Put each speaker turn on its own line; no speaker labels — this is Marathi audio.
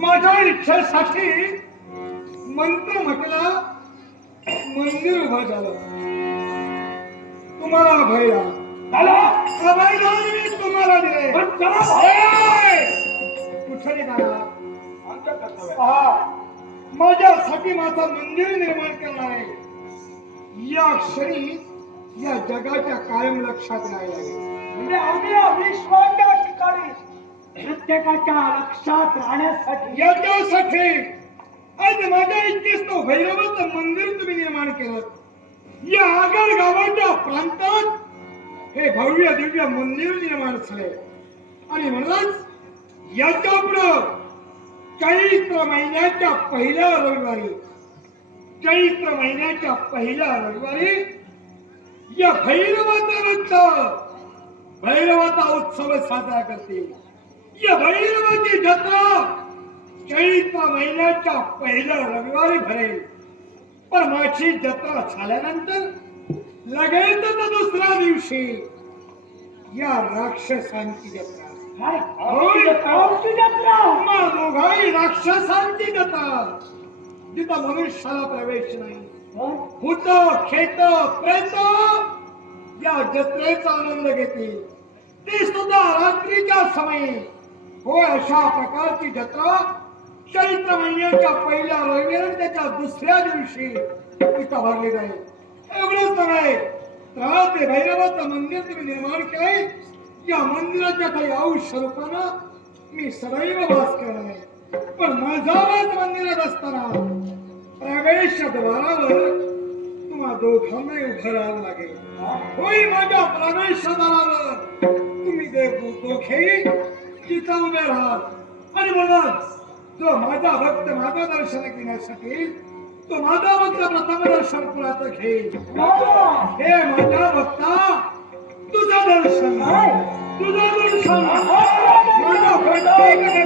माझ्या इच्छेसाठी मंत्र म्हटला मंदिर उभं झालं. तुम्हाला भय माझ्यासाठी माझा मंदिर निर्माण करणार. आहे या क्षणी या जगाच्या कायम लक्षात राहायला लागेल
म्हणजे आम्ही अविश्वास या ठिकाणी प्रत्येकाच्या लक्षात राहण्यासाठी
याच्यासाठी आज माझ्या इतकेच तो भैरवाचं मंदिर तुम्ही निर्माण केलं. या आगर गावाच्या प्रांतात हे भव्य दिव्य मंदिर निर्माण झाले. आणि म्हणूनच याच्या पुढं चैत्र महिन्याच्या पहिल्या रविवारी चैत्र महिन्याच्या पहिल्या रविवारी या भैरवाचं नंतर भैरवाचा उत्सव साजरा करते या भैरवाची जत्रा चैत्र महिन्याच्या पहिल्या रविवारी भरेल. पण माझी जत्रा झाल्यानंतर लगेचच दुसऱ्या दिवशी या राक्षसांची जत्रा. दोघाही राक्षसांची जत्रा. जिथं मनुष्याला प्रवेश नाही.
हं?
भूत खेत प्रेत जत्रेचा आनंद घेतील. ते सुद्धा रात्रीच्या समयी हो अशा प्रकारची जत्रा चैत्र महिन्याच्या पहिल्या रविवारी त्याच्या दुसऱ्या दिवशी इथं भरली जाईल. एवढंच नव्हे तर ते भैरवाचं मंदिर तुम्ही निर्माण केलंय. या मंदिराच्या काही औषध रूपानं मी सदैव वास केला आहे. पण माझा वास मंदिरात असताना प्रवेश द्वारावर दोघांना उभं राहावं लागेल होय माझ्या प्रवेशद्वारावर तुम्ही देव दोघे तिथं उभे राहाल आणि म्हणून जो माझा भक्त माझा दर्शन घेण्यासाठी तो माझा भक्त प्रथम दर्शन कुणाचं घेईल
हा.
हे माझ्या भक्ता तुझं दर्शन तुझं दर्शन माझ्या भक्ती